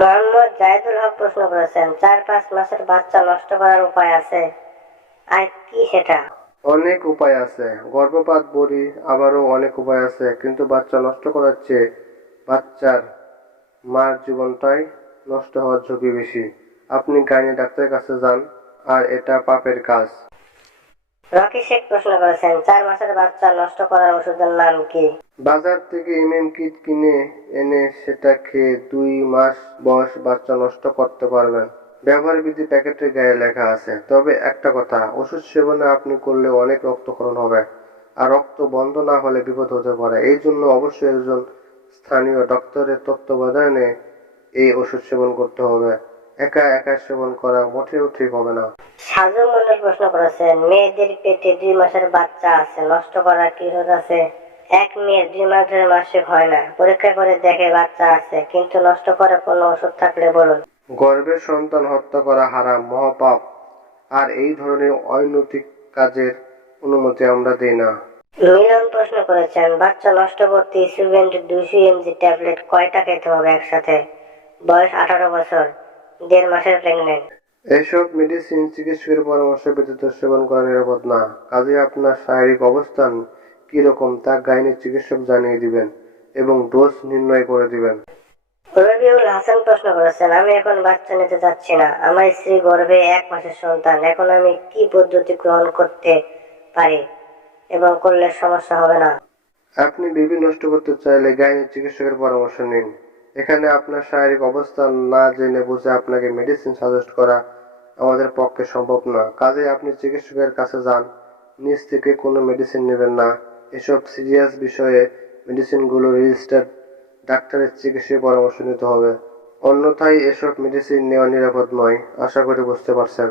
মোহাম্মদ হক প্রশ্ন করেছেন, চার, পাঁচ মাসের বাচ্চা নষ্ট করার উপায় আছে? আর কি সেটা? অনেক উপায় আছে। গর্ভপাত, বড়ি আবারও অনেক উপায় আছে, কিন্তু বাচ্চা নষ্ট করার চেয়ে বাচ্চার মার জীবনটাই নষ্ট হওয়ার ঝুঁকি বেশি। আপনি গাইনি ডাক্তারের কাছে যান, আর এটা পাপের কাজ। রকি শেখ প্রশ্ন করেছেন, চার মাসের বাচ্চা নষ্ট করার ওষুধের নাম কি? বাজার থেকে এমএম কিট কিনে এনে সেটা খেয়ে দুই মাস বয়স বাচ্চা নষ্ট করতে পারবেন। প্যাকেটের গায়ে লেখা আছে। তবে একটা কথা, ওষুধ সেবনে আপনি করলে অনেক রক্তক্ষরণ হবে আর রক্ত বন্ধ না হলে বিপদ হতে পারে। এই জন্য অবশ্যই একজন স্থানীয় ডক্টরের তত্ত্বাবধানে এই ওষুধ সেবন করতে হবে। একা একা সেবন করা মোটেও ঠিক হবে না। সাজু মন্ডল প্রশ্ন করেছেন মেয়েদের পেটে দুই মাসের বাচ্চা আছে নষ্ট করার কি আছে? এক মেয়ের দুই মাস ধরে মাসিক হয় না পরীক্ষা করে দেখে বাচ্চা আছে কিন্তু নষ্ট করে কোনো ওষুধ থাকলে বলুন। গর্ভের সন্তান হত্যা করা হারাম মহাপাপ। আর এই ধরনের অনৈতিক কাজের অনুমতি আমরা দিই না। মিলন প্রশ্ন করেছেন বাচ্চা নষ্ট করতে সুভেন্ট দুশো এমজি ট্যাবলেট কয়টা খেতে হবে একসাথে? বয়স আঠারো বছর দেড় মাসের প্রেগনেন্ট। এসব মেডিসিন চিকিৎসকের পরামর্শ ব্যতীত সেবন করা নিরাপদ না। কাজে আপনার শারীরিক অবস্থান কীরকম তা গাইনি চিকিৎসক জানিয়ে দিবেন এবং ডোজ নির্ণয় করে দিবেন। রবিউল হাসান প্রশ্ন করেছেন আমি এখন বাচ্চা নিতে চাচ্ছি না। আমার স্ত্রী গর্ভে এক মাসের সন্তান। এখন আমি কি পদ্ধতি গ্রহণ করতে পারি এবং করলে সমস্যা হবে না? আপনি বেবি নষ্ট করতে চাইলে গাইনি চিকিৎসকের পরামর্শ নিন। এখানে আপনার শারীরিক অবস্থান না জেনে বুঝে আপনাকে মেডিসিন সাজেস্ট করা আমাদের পক্ষে সম্ভব না। কাজে আপনি চিকিৎসকের কাছে যান, নিজ থেকে কোনো মেডিসিন নেবেন না। এসব সিরিয়াস বিষয়ে মেডিসিনগুলো রেজিস্টার্ড ডাক্তারের চিকিৎসায় পরামর্শ নিতে হবে। অন্যথায় এসব মেডিসিন নেওয়া নিরাপদ নয়, আশা করি বুঝতে পারছেন।